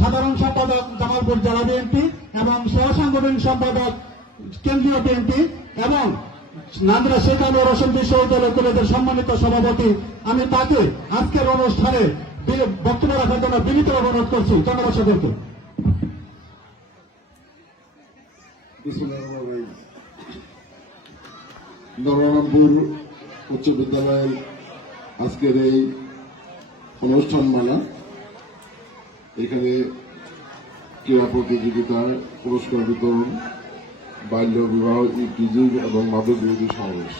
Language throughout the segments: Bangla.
সাধারণ সম্পাদক জামালপুর জেলা বিএনপি এবং সহ সাংগঠনিক সম্পাদক কেন্দ্রীয় বিএনপি এবং নান্দ্রা শেখ আলু রসুল বিশ্ববিদ্যালয় কলেজের সম্মানিত সভাপতি। আমি তাকে আজকের অনুষ্ঠানে বক্তব্য রাখার জন্য বিনীত অনুরোধ করছি। ধন্যবাদ নবরঙ্গপুর উচ্চ বিদ্যালয়ের আজকের এই অনুষ্ঠান মালা, এখানে ক্রীড়া প্রতিযোগিতা পুরস্কার বিতরণ, বাল্য বিবাহ, ইপিজি এবং মাদক বিরোধী সমাবেশ।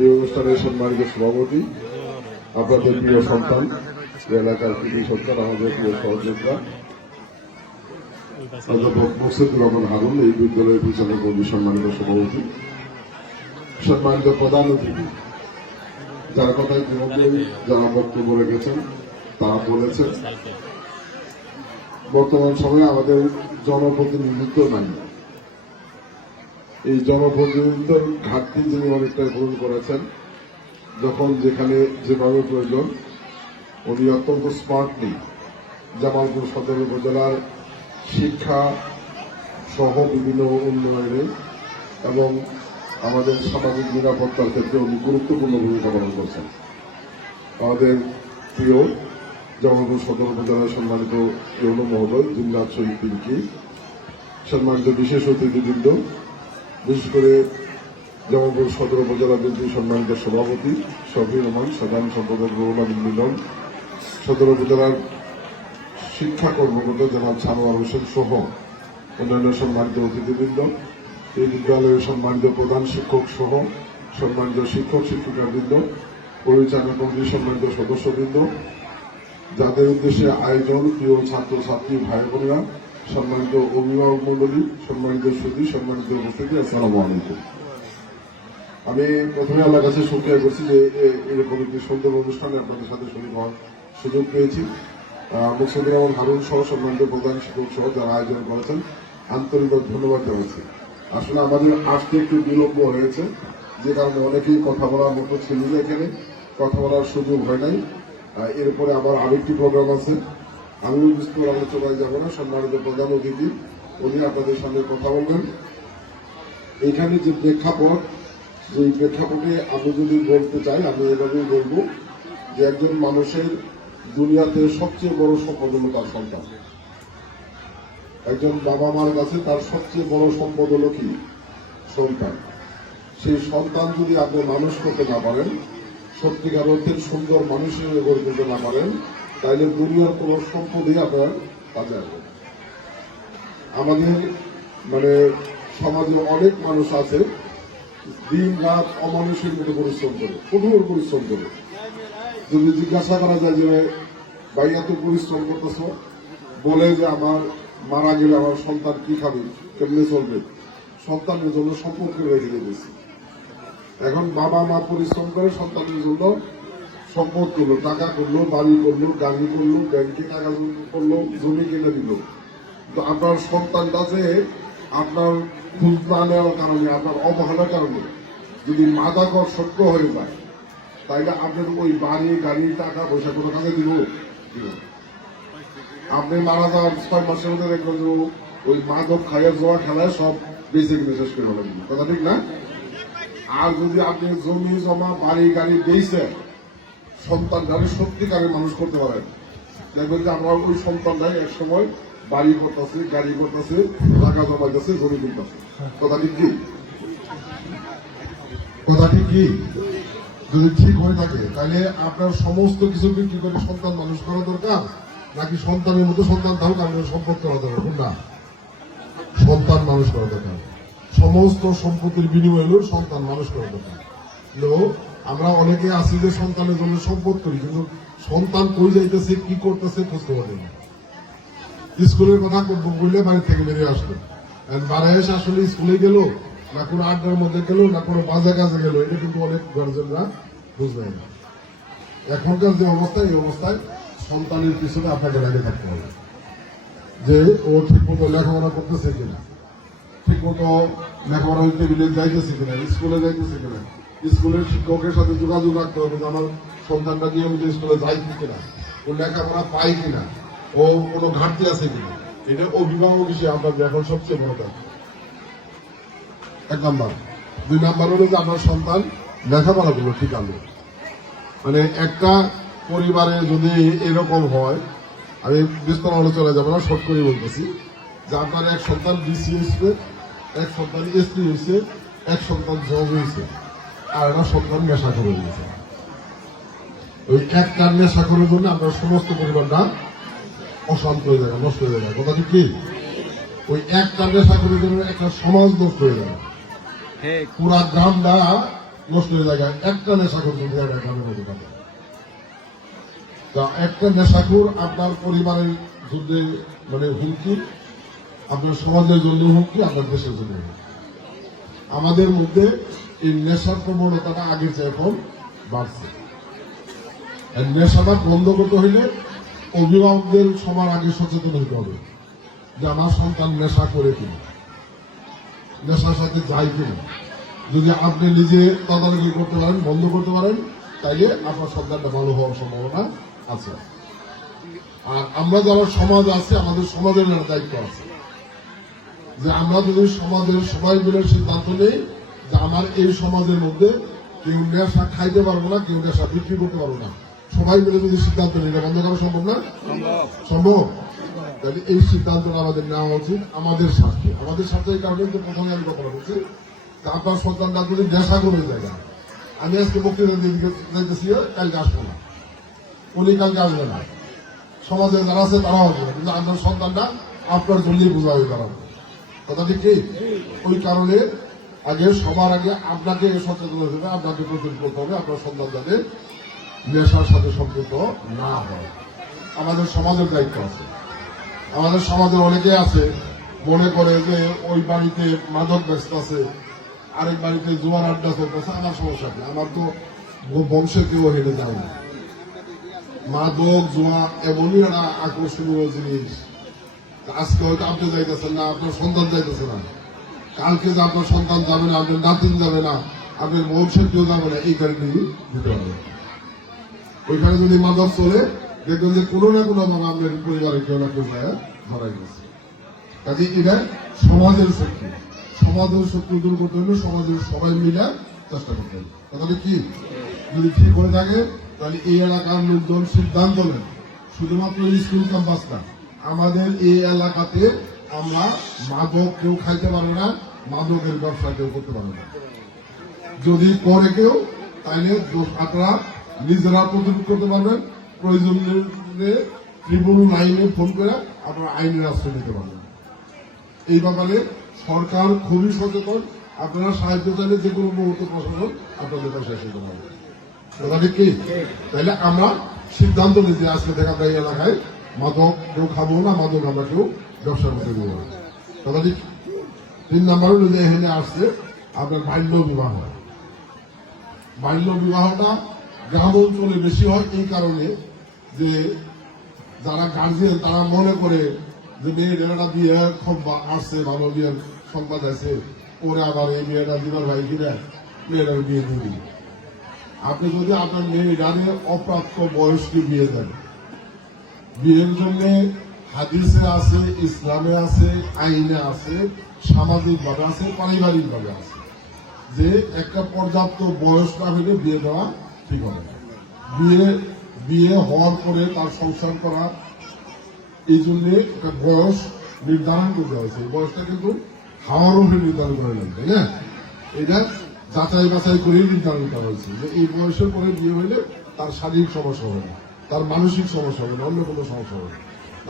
এই অনুষ্ঠানের সম্মানিত সভাপতি, আপনাদের প্রিয় সন্তান এলাকার কৃতি সন্তান, আমাদের প্রিয় সহযোগিতা অধ্যাপক মুর্শিদুর রহমান হারুন, এই বিদ্যালয়ের পরিচালক কর্মী সম্মানিত সভাপতি, সম্মানিত প্রধান অতিথি যার কথা ইতিমধ্যেই যারা বক্তব্য রেখেছেন তারা বলেছেন। বর্তমান সময়ে আমাদের জনপ্রতিনিধিত্ব নাই। এই জনপ্রতিনিধিত্বের ঘাটতি যিনি অনেকটাই পূরণ করেছেন, যখন যেখানে যেভাবে প্রয়োজন, উনি অত্যন্ত স্মার্টলি জামালপুর সদর উপজেলার শিক্ষা সহ বিভিন্ন উন্নয়নে এবং আমাদের সামাজিক নিরাপত্তার ক্ষেত্রে উনি গুরুত্বপূর্ণ ভূমিকা পালন করছেন। আমাদের প্রিয় জগন্নাথ সদর উপজেলার সম্মানিত ইউনো মহোদয় জিমনাথ শহীদ পিঙ্কি, সম্মানিত বিশেষ অতিথিবৃন্দ, বিশেষ করে জগন্নাথ সদর উপজেলা বিএনপি সম্মানিত সভাপতি শফি রহমান, সাধারণ সম্পাদক রহমান মিলন সদর উপজেলার শিক্ষা কর্মকর্তা জনাব সানোয়ার হোসেন সহ অন্যান্য সম্মানিত অতিথিবৃন্দ এই বিদ্যালয়ের সম্মানিত প্রধান শিক্ষক সহ সম্মানিত শিক্ষক শিক্ষিকা শিক্ষিকাবৃন্দ পরিচালনা কমিটির সম্মানিত সদস্যবৃন্দ যাদের উদ্দেশ্যে আয়োজন প্রিয় ছাত্র ছাত্রী ভাই বোনেরা সম্মানিত অভিভাবক মন্ডলী সম্মানিত সুদী সম্মানিত উপস্থিতি আসসালামু আলাইকুম। আমি প্রথমে আল্লাহ কাছে শুক্রিয়া করছি যে এরকম একটি সুন্দর অনুষ্ঠানে আপনাদের সাথে শরীর হওয়ার সুযোগ পেয়েছি। আহ, মুকসুদুর রহমান হারুন সহ সম্মানিত প্রধান শিক্ষক সহ যারা আয়োজন করেছেন আন্তরিক ধন্যবাদ জানাচ্ছি। আসলে আমাদের আসতে একটু বিলম্ব হয়েছে, যে কারণে অনেকেই কথা বলার মতো ছিল না এখানে, কথা বলার সুযোগ হয় নাই। এরপরে আবার আরেকটি প্রোগ্রাম আছে। আমিও বিস্তর আলোচনায় যাব না, সম্মানিত প্রধান অতিথি, উনি আপনাদের সামনে কথা বলবেন। এখানে যে প্রেক্ষাপট যে প্রেক্ষাপটে আমি যদি বলতে চাই, আমি এভাবেই বলব যে একজন মানুষের দুনিয়াতে সবচেয়ে বড় সম্পদ হলো তার সন্তান। একজন বাবা মার কাছে তার সবচেয়ে বড় সম্পদ হলো কি? সন্তান। সেই সন্তান যদি আপনি মানুষ করতে না পারেন, সত্যিকার অর্থের সুন্দর মানুষ হিসেবে গড়ে তুলতে না পারেন, তাহলে দুনিয়ার কোন সম্পদই আপনার কাজে আসবে। আমাদের মানে সমাজে অনেক মানুষ আছে, দিন, রাত অমানুষের মতো পরিশ্রম করে, কঠোর পরিশ্রম করে। যদি জিজ্ঞাসা করা যায় যে, ভাই, এত পরিশ্রম করতেছ? বলে যে, আমার মারা গেলে আমার সন্তান কি খাবে? কেমনে চলবে? সন্তানের জন্য সম্পদ করে রেখে দিয়েছি এখন বাবা মা পরিশ্রম করে সন্তানের জন্য সম্পদ করল। টাকা করল, বাড়ি করল, গাড়ি করল, ব্যাংকে টাকা করল, জমি কিনে দিল। তো আপনার সন্তানটা যে আপনার খোঁজ না নেওয়ার কারণে, আপনার অবহেলার কারণে যদি মাদাকর সত্য হয়ে যায়, তাইলে আপনার ওই বাড়ি, গাড়ি, টাকা পয়সা কোনো কাজে দিব। আপনি মারা যাওয়ার ছয় মাসের মধ্যে দেখবেন যে ওই মাদক খাইয়া জোয়া খেলায় সব বেঁচে কিনে শেষ করে হলেন কথা ঠিক না? আর যদি আপনি জমি, জমা, বাড়ি, গাড়ি দিয়েছে সন্তানটারে সত্যিকারে মানুষ করতে পারেন, দেখবেন যে আমরা ওই সন্তানটাই এক সময় বাড়ি করতেছে, গাড়ি করতেছে, টাকা জমাইতেছে, জমি কিনতেছে কথা ঠিক কি? কথা ঠিক কি? যদি ঠিক হয়ে থাকে, তাহলে আপনার সমস্ত কিছু বিক্রি করে সন্তান মানুষ করা দরকার? নাকি সন্তানের মতো সন্তান থাকুক আপনার সম্পদ করা দরকার না। সন্তান মানুষ করা দরকার। সমস্ত সম্পত্তির বিনিময়ে হলেও সন্তান মানুষ করা দরকার। আমরা অনেকে আছি যে সন্তানের জন্য সম্পদ করি, কিন্তু সন্তান কই যাইতেছে, কি করতেছে বুঝতে পারি না। স্কুলের কথা বললে বাড়ি থেকে বেরিয়ে আসলো। বাড়ি এসে আসলে স্কুলে গেল, না কোনো আড্ডার মধ্যে গেল, না কোনো বাজে কাজে গেল, এটা কিন্তু অনেক গার্জেনরা বুঝবে না। এখনকার যে অবস্থা, এই অবস্থায় সন্তানের পিছনে আপনাকে আগে থাকতে হবে। যে ও ঠিক মতো লেখাপড়া করতেছে কিনা ঠিক মতো লেখাপড়া টেবিলে যাইতেছে কিনা, স্কুলে যাইতেছে কিনা, স্কুলের শিক্ষকের সাথে যোগাযোগ রাখতে হবে যে আমার সন্তানটা নিয়মিত স্কুলে যায় কিনা, ও লেখাপড়া পায় কিনা, ও কোনো ঘাটতি আছে কিনা। এটা অভিভাবক হিসেবে আপনার এখন সবচেয়ে বড় কাজ এক নাম্বার। দুই নাম্বার হলো যে আপনার সন্তান লেখাপড়া গুলো ঠিক আছে। মানে একটা পরিবারে যদি এরকম হয় আমি বিস্তর আলোচনা যাব না শর্ট করে বলতেছি। যে আপনার এক সন্তান বিসি হয়েছে এক সন্তান এসটি হয়েছে এক সন্তান জব হয়েছে আর একটা সন্তান নেশা করে হয়েছে ওই একটা নেশা করার জন্য আপনার সমস্ত পরিবারটা অশান্ত হয়ে যাবে নষ্ট হয়ে যাবে। কথা ঠিক কি? ওই একটা নেশা করার জন্য একটা সমাজ নষ্ট হয়ে যাবে। পুরা গ্রামটা নষ্ট হয়ে যায় একটা যদি একটা গ্রামের মধ্যে তা একটা নেশাখোর আপনার পরিবারের জন্য মানে হুমকি, আপনার সমাজের জন্য হুমকি, আপনার দেশের জন্য। আমাদের মধ্যে এই নেশার প্রবণতাটা আগের চেয়ে এখন বাড়ছে নেশাটা বন্ধ করতে হইলে অভিভাবকদের সবার আগে সচেতন হতে হবে যে আমার সন্তান নেশা করে কিনা, নেশার সাথে যায় কিনা যদি আপনি নিজে তদারকি করতে পারেন, বন্ধ করতে পারেন, তাইলে আপনার সন্তানটা ভালো হওয়ার সম্ভাবনা আছে। আর আমরা যারা সমাজ আছে, আমাদের সমাজের একটা দায়িত্ব আছে, যে আমরা যদি সমাজের সবাই মিলে সিদ্ধান্ত নেই যে আমার এই সমাজের মধ্যে কেউ নেশা খাইতে পারব না, কেউ নেশা বিক্রি করতে পারব না, সবাই মিলে যদি সিদ্ধান্ত নিই, এটা বন্ধ করা সম্ভব না? সম্ভব। তাহলে এই সিদ্ধান্তটা আমাদের নেওয়া উচিত, আমাদের স্বার্থে। আমাদের স্বার্থে এই কারণে যে প্রথমে আমি কথা বলছি আপনার সন্তানটা যদি নেশা করে জায়গা আমি আজকে বক্তৃতা দিয়ে যাইতেছি, কালকে আসব না। উনি কালকে আসবে না। সমাজে যারা আছে তারাও আসবে। কিন্তু আপনার সন্তানটা আপনার জন্যই বোঝা হয়ে দাঁড়াবে। কথা ঠিক ওই কারণে আগে, সবার আগে আপনাকে সচেতন হতে হবে, আপনাকে প্রতিরোধ করতে হবে, আপনার সন্তান যাতে নেশার সাথে সম্পৃক্ত না হয়। আমাদের সমাজের দায়িত্ব আছে। আমাদের সমাজে অনেকে আছে, মনে করে যে ওই বাড়িতে মাদক ব্যস্ত আছে, আরেক বাড়িতে জোয়ার আড্ডা চলতেছে, আমার সমস্যা নেই আমার তো বংশে কেউ হেঁটে যাও না মাদক, জোয়া এমনই একটা আকর্ষণীয় জিনিস। আজকে হয়তো আপনি যাইতেছেন না, আপনার সন্তান যাইতেছে না। কালকে যে আপনার সন্তান যাবে না, আপনার নাতিন যাবে না, আপনার কেউ যাবে না, এই কারণে দিতে হবে। ওইখানে যদি মাদক চলে, দেখবেন যে কোনো না কোনো ভাবে আপনার পরিবারে কেউ না কেউ ধরা গেছে। কাজে এটা সমাজের শক্তি। সমাজের শক্তি দূর করতে হলে সমাজের সবাই মিলে চেষ্টা করতে হবে। কথাটা কি? যদি ঠিক হয়ে থাকে তাহলে এই এলাকার লোকজন সিদ্ধান্ত নেন। শুধুমাত্র স্কুল ক্যাম্পাস না, আমাদের এই এলাকাতে আমরা মাদক কেউ খাইতে পারব না, মাদকের ব্যবসা কেউ করতে পারব না। যদি করে কেউ তাহলে আপনারা নিজেরা প্রতিরোধ করতে পারবেন। প্রয়োজন ট্রিবুল লাইনে ফোন করে আপনারা আইনের আশ্রয় নিতে পারবেন। এই ব্যাপারে সরকার খুবই সচেতন। আপনারা সাহায্য চাইলে যে কোনো মুহূর্তে প্রশাসন আপনাদের কাছে এসে যেতে পারবে তাহলে আমরা সিদ্ধান্ত নিতে আজকে আমরা এই এলাকায় মাদক কেউ খাব না, মাদক আমরা কেউ ব্যবসা করতে দেবো না। কথা ঠিক তিন নাম্বার হলো এখানে আসছে আপনার বাল্য বিবাহ। বাল্য বিবাহটা গ্রাম অঞ্চলে বেশি হয় এই কারণে যে যারা গার্জিয়ান তারা মনে করে যে মেয়ের একটা বিয়ে আসছে, ভালো বিয়ের সংবাদ আছে, ওরে আবার এই মেয়েটা দিবার ভাই কিনা, মেয়েটার বিয়ে দিয়ে আপনি যদি আপনার মেয়েটারে অপ্রাপ্ত বয়সকে বিয়ে দেন, বিয়ের জন্য হাদিসে আছে, ইসলামে আছে, আইনে আছে সামাজিক ভাবে আছে পারিবারিক ভাবে আছে। যে একটা পর্যাপ্ত বয়স না হলে বিয়ে দেওয়া ঠিক হবে বিয়ে বিয়ে হওয়ার পরে তার সংসার করা, এই জন্য একটা বয়স নির্ধারণ করতে হয়েছে এই বয়সটা কিন্তু হাওয়ার উপরে নির্ধারণ করে নেন তাই না? এটা যাচাই বাছাই করে নির্ধারণ করা হয়েছে। যে এই বয়সের পরে বিয়ে হইলে তার শারীরিক সমস্যা হবে তার মানসিক সমস্যা হবে না, অন্য কোনো সমস্যা হবে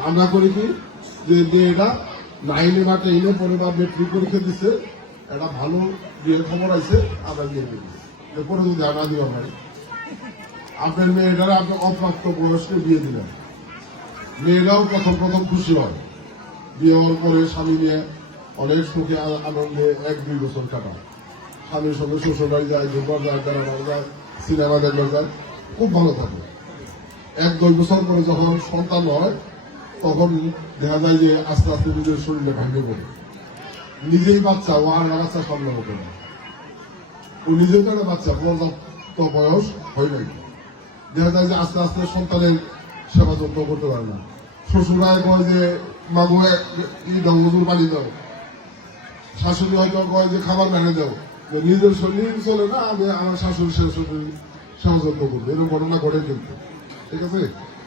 আমরা করি কি? যে মেয়েটা নাইনে বা টেনে পরে বা মেট্রিক পরীক্ষা দিচ্ছে একটা ভালো বিয়ের খবর আছে আমরা বিয়ে দিই এরপরে যদি আনা দেওয়া হয় আপনার মেয়েটারা আপনি অপ্রাপ্ত বয়সকে বিয়ে দিলেন। মেয়েরাও প্রথম প্রথম খুশি হয়। বিয়ে হওয়ার পরে স্বামী নিয়ে অনেক সুখে আনন্দে এক দুই বছর কাটায়। স্বামীর সঙ্গে শ্বশুর বাড়ি যায় দুবার যায় বেড়ানো যায় সিনেমা দেখতে যায় খুব ভালো থাকে। এক দুই বছর পরে যখন সন্তান হয়, তখন দেখা যায় যে আস্তে আস্তে নিজের শরীরে ভাঙে পড়ে। নিজেই বাচ্চা ও আর বাচ্চা সামলানো করে ও নিজের তো একটা বাচ্চা, পর্যাপ্ত বয়স হয় নাই। দেখা যায় যে আস্তে আস্তে সন্তানের সেবা যত্ন করতে পারে না। শ্বশুরায় কয় যে, মাগো এক- ই দাও পানি দাও। শাশুড়ি হয়তো কয় যে, খাবার বেড়ে দাও। নিজের শরীর চলে না, আমি আমার শাশুড়ি শাশুড়ি যত্ন করব এরকম ঘটনা ঘটে কিন্তু। ঠিক আছে?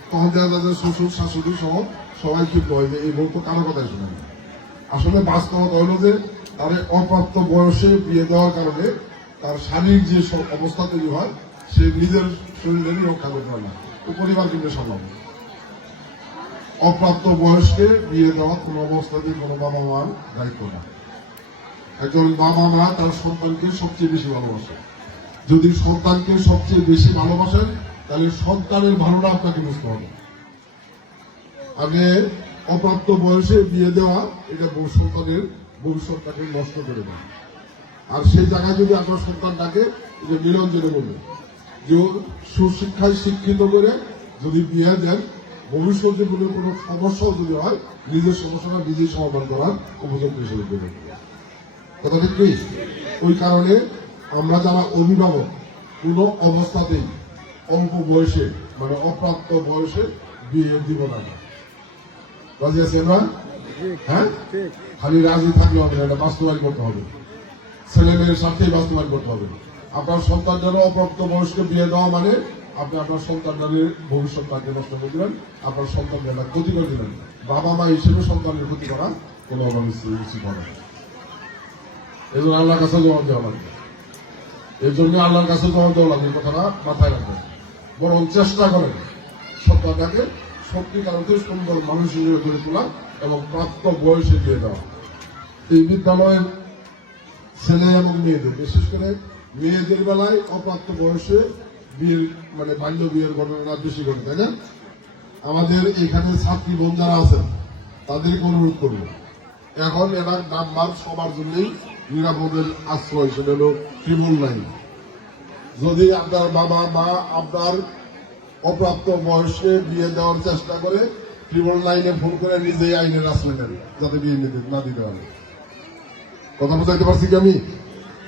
তখন দেখা যায় শ্বশুর, শাশুড়ি সহ সবাই ক্ষিপ্ত হয় যে এই বউ তো কারও কথাই শুনে না। আসলে বাস্তবতা হলো যে তার অপ্রাপ্ত বয়সে বিয়ে দেওয়ার কারণে তার শারীরিক যে অবস্থা তৈরি হয়, সে নিজের শরীরেরই রক্ষা করতে পারে না। ও পরিবার কিন্তু সম্ভব অপ্রাপ্ত বয়সকে বিয়ে দেওয়া কোনো অবস্থাতেই কোনো বাবা মার দায়িত্ব না। একজন বাবা মা তার সন্তানকে সবচেয়ে বেশি ভালোবাসে। যদি সন্তানকে সবচেয়ে বেশি ভালোবাসেন, তাহলে সন্তানের ভালোটা আপনাকে বুঝতে হবে। আগে অপ্রাপ্ত বয়সে বিয়ে দেওয়া, এটা সন্তানের ভবিষ্যৎটাকে নষ্ট করে দেয় আর সেই জায়গায় যদি আপনার সন্তানটাকে যে মিলন জেনে বলবে যে সুশিক্ষায় শিক্ষিত করে যদি বিয়ে দেন ভবিষ্যৎ কোনো কোনো সমস্যাও যদি হয়, নিজের সমস্যাটা নিজেই সমাধান করার উপযুক্ত হিসেবে কথা ঠিক কি ওই কারণে আমরা যারা অভিভাবক কোনো অবস্থাতেই অল্প বয়সে মানে অপ্রাপ্ত বয়সে বিয়ে দিব না। হ্যাঁ? খালি রাজি থাকলে হবে না, বাস্তবায়ন করতে হবে। ছেলে মেয়ের সাথে বাস্তবায়ন করতে হবে। আপনার সন্তানদের অপ্রাপ্ত বয়সকে বিয়ে দেওয়া মানে আপনি আপনার সন্তানদের ভবিষ্যৎটাকে নষ্ট করে দিলেন আপনার সন্তানদের ক্ষতি করে দিলেন বাবা মা হিসেবে সন্তানের ক্ষতি করা কোনো অভাবে উচিত হবে। এই জন্য আল্লাহর কাছে জবাব দেওয়া লাগবে। এই জন্য আল্লাহর কাছে জবাব দেওয়া লাগবে কথাটা মাথায় রাখবেন। বরং চেষ্টা করেন সন্তানটাকে সত্যিকার অর্থে সুন্দর মানুষ হিসেবে গড়ে তোলা এবং প্রাপ্ত বয়সে দিয়ে দেওয়া। এই বিদ্যালয়ের ছেলে এবং মেয়েদের, বিশেষ করে মেয়েদের বেলায় অপ্রাপ্ত বয়সে বিয়ের মানে বাল্য বিয়ের ঘটনা বেশি ঘটে, তাই না? আমাদের এখানে ছাত্রী বোন যারা আছেন, তাদেরকে অনুরোধ করব। এখন এবার নাম্বার সবার জন্যই নিরাপদের আশ্রয় সেটা হলো ট্রিবল লাইন। যদি আপনার বাবা, মা আপনার অপ্রাপ্ত বয়সে বিয়ে দেওয়ার চেষ্টা করে ট্রিবল লাইনে ফোন করে নিজেই আইনের আশ্রয় নেন, যাতে বিয়ে নিতে না দিতে হবে কথা বোঝাইতে পারছি কি আমি?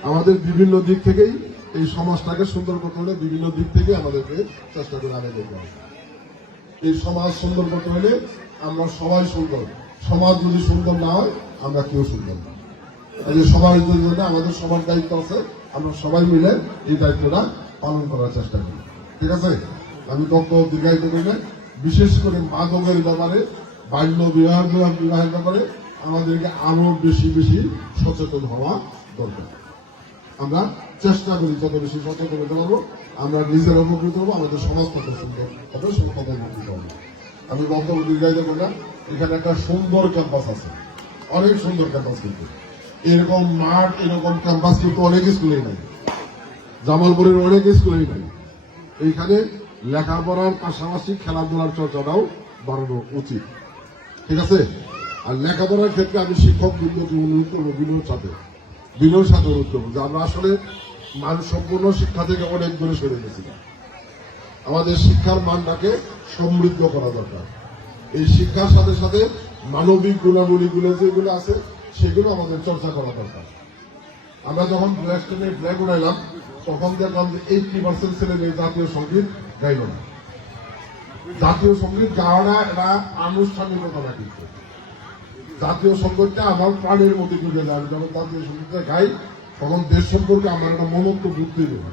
আমাদের বিভিন্ন দিক থেকেই এই সমাজটাকে সুন্দর করতে হলে বিভিন্ন দিক থেকে আমাদেরকে চেষ্টা করে আগে যেতে হবে। এই সমাজ সুন্দর করতে হলে আমরা সবাই সুন্দর। সমাজ যদি সুন্দর না হয়, আমরা কেউ সুন্দর না। এই সবার জন্য আমাদের সবার দায়িত্ব আছে। আমরা সবাই মিলে এই দায়িত্বটা পালন করার চেষ্টা করি। ঠিক আছে? আমি তত দীর্ঘায়িত করলে বিশেষ করে মাদকের ব্যাপারে, বাল্য বিবাহ বিবাহের ব্যাপারে আমাদেরকে আরও বেশি বেশি সচেতন হওয়া দরকার। আমরা চেষ্টা করি যত বেশি সচেতন হতে পারব, আমরা নিজের উপকৃত হব, আমাদের সমাজ তত সুন্দর হবে সমাজ উপকৃত হবে। আমি বক্তব্য দীর্ঘায়িত করলাম। এখানে একটা সুন্দর ক্যাম্পাস আছে। অনেক সুন্দর ক্যাম্পাস কিন্তু। এরকম মাঠ, এরকম ক্যাম্পাস কিন্তু অনেক স্কুলেই নাই। জামালপুরের অনেক স্কুলেই নাই। এইখানে লেখাপড়ার পাশাপাশি খেলাধুলার চর্চাটাও বাড়ানো উচিত। ঠিক আছে? আর লেখাপড়ার ক্ষেত্রে আমি শিক্ষক বৃন্দকে অনুরোধ করব? বিনোদ সাথে। বিনোদ সাথে অনুরোধ করব যে আমরা আসলে মানুষ সম্পূর্ণ শিক্ষা থেকে অনেক দূরে সরে গেছি। আমাদের শিক্ষার মানটাকে সমৃদ্ধ করা দরকার। এই শিক্ষার সাথে সাথে মানবিক গুণাবলীগুলো যেগুলো আছে সেগুলো আমাদের চর্চা করা দরকার। আমরা যখন ব্ল্যাক টেনে ব্ল্যাক উড়াইলাম, তখন দেখলাম যে এইটটি পার্সেন্ট ছেলে মেয়ে জাতীয় সংগীত গাইল না। জাতীয় সংগীত গাওয়াটা এটা আনুষ্ঠানিকতা না কিন্তু জাতীয় সঙ্গীতটা আমার প্রাণের মধ্যে ঢুকে যায়। যখন জাতীয় সঙ্গীতটা গাই, তখন দেশ সম্পর্কে আমার একটা মমত্ব বুদ্ধি দেবে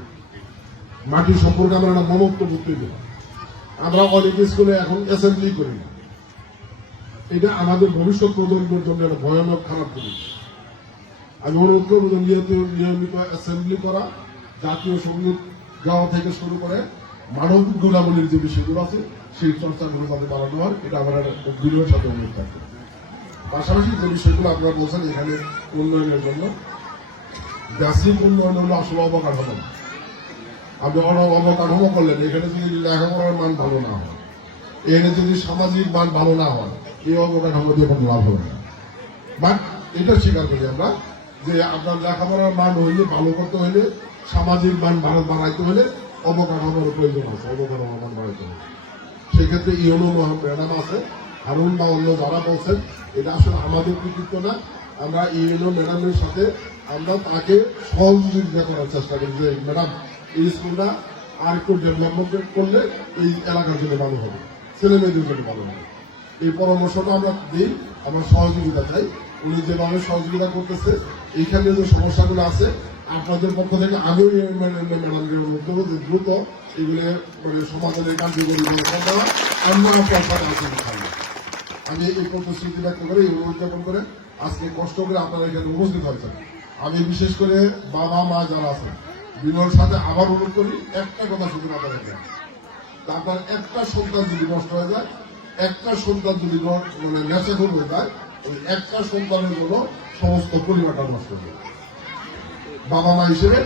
মাটি সম্পর্কে আমার একটা মমত্ব বুদ্ধি দেবে আমরা অনেক স্কুলে এখন অ্যাসেম্বলি করি না। এটা আমাদের ভবিষ্যৎ প্রজন্মের জন্য একটা ভয়ানক খারাপ জিনিস। আমি অনুরোধ করব যে নিয়মিত অ্যাসেম্বলি করা, জাতীয় সংগীত গাওয়া থেকে শুরু করে মানবিক গুণাবলীর যে বিষয়গুলো আছে, সেই চর্চাগুলো যাতে বাড়ানো হয়, এটা আমার একটা দৃঢ়ের সাথে অনুরোধ থাকবে। পাশাপাশি যে বিষয়গুলো আপনারা বলছেন, এখানে উন্নয়নের জন্য বেসিক উন্নয়ন হলো আসলে অবকাঠামো। আপনি অবকাঠামো করলেন, এখানে যদি লেখাপড়ার মান ভালো না হয়, এখানে যদি সামাজিক মান ভালো না হয় এই অবকাঠামো দিয়ে কোনো লাভ হবে বাট এটা স্বীকার করি আমরা যে আপনার লেখাপড়ার মান হইলে, ভালো করতে হইলে, সামাজিক মান ভালো বাড়াইতে হলে অবকাঠামোর প্রয়োজন আছে অবকাঠামো মান বাড়াইতে হবে। সেক্ষেত্রে ইউনো ম্যাডাম আছে, হারুন বা অন্য যারা বলছেন, এটা আসলে আমাদের কৃতিত্ব না। আমরা ইউনো ম্যাডামের সাথে আমরা তাকে সহযোগিতা করার চেষ্টা করি যে, ম্যাডাম, এই স্কুলটা আর একটু ডেভেলপমেন্ট করলে এই এলাকার জন্য ভালো হবে ছেলে মেয়েদের জন্য ভালো হবে। এই পরামর্শটা আমরা দিই, আমরা সহযোগিতা চাই। উনি যেভাবে সহযোগিতা করতেছে, এইখানে যে সমস্যাগুলো আছে, আপনাদের পক্ষ থেকে আমিও ম্যাডামকে অনুরোধ করব যে দ্রুত এগুলো মানে সমাধানের কার্যকরী আমি এই প্রতিশ্রুতি ব্যক্ত করে, এই অনুরোধ জ্ঞাপন করে আজকে কষ্ট করে আপনারা এখানে উপস্থিত হয়েছেন। আমি বিশেষ করে বাবা, মা যারা আছেন, বিনয়ের সাথে আবার অনুরোধ করি, একটা কথা শুধু আপনাদের কাছে। আপনার একটা সন্তান যদি নষ্ট হয়ে যায় একটা সন্তান যদি মানে ন্যাচারাল হয়ে যায় ওই একটা সন্তানের জন্য সমস্ত পরিবারটা নষ্ট যায় বাবা মা হিসেবে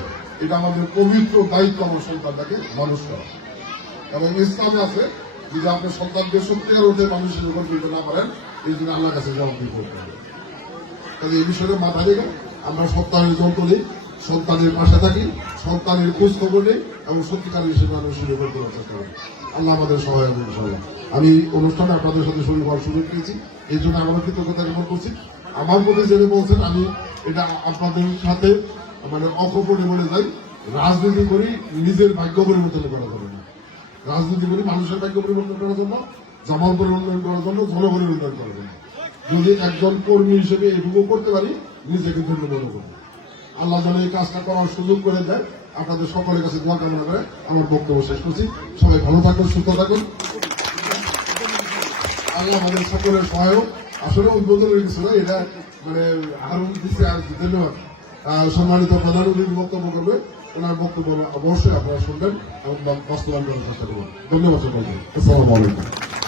এটা আমাদের পবিত্র দায়িত্ব আমার সন্তানটাকে মানুষ করা। এবং ইসলামে আছে, যদি আপনার সন্তানকে সত্যিকার অর্থে মানুষের উপর দিতে না পারেন, এই জন্য আল্লাহ কাছে জবাব দিয়ে করতে হবে। তাহলে এই বিষয়টা মাথা রেখে আমরা সন্তানের যন্ত্র নিই, সন্তানের পাশে থাকি, সন্তানের খোঁজ খবর নিই এবং সত্যিকার হিসেবে মানুষের উপর দেওয়ার চেষ্টা করি আল্লাহ আমাদের সহায় হবে আমি এই অনুষ্ঠানে আপনাদের সাথে শরীর হওয়ার সুযোগ পেয়েছি, এই জন্য আমার কৃতজ্ঞতা জ্ঞাপন করছি। আমার মধ্যে যেটা বলছেন, আমি এটা আপনাদের সাথে মানে অকপটে বলে যাই, রাজনীতি করি, নিজের ভাগ্য পরিবর্তন করার জন্য। রাজনীতি করি, মানুষের ভাগ্য পরিবর্তন করার জন্য জামালপুর উন্নয়ন করার জন্য জনগণের উন্নয়ন করার জন্য। যদি একজন কর্মী হিসেবে এটুকু করতে পারি, নিজেকে ধন্য মনে করি আল্লাহ যেন এই কাজটা করার সুযোগ করে দেয়। আপনাদের সকলের কাছে দোয়া কামনা করে আমার বক্তব্য শেষ করছি। সবাই ভালো থাকুন, সুস্থ থাকুন। আল্লাহ আমাদের সকলের সহায়ক। আসলে উদ্বোধনের কিছু না, এটা মানে আরও দিচ্ছে আর। ধন্যবাদ। সম্মানিত প্রধান অতিথি বক্তব্য করবে ওনার বক্তব্য অবশ্যই আপনারা শুনবেন এবং বাস্তবায়ন করার চেষ্টা করবেন। ধন্যবাদ সকলকে। আসসালামু আলাইকুম।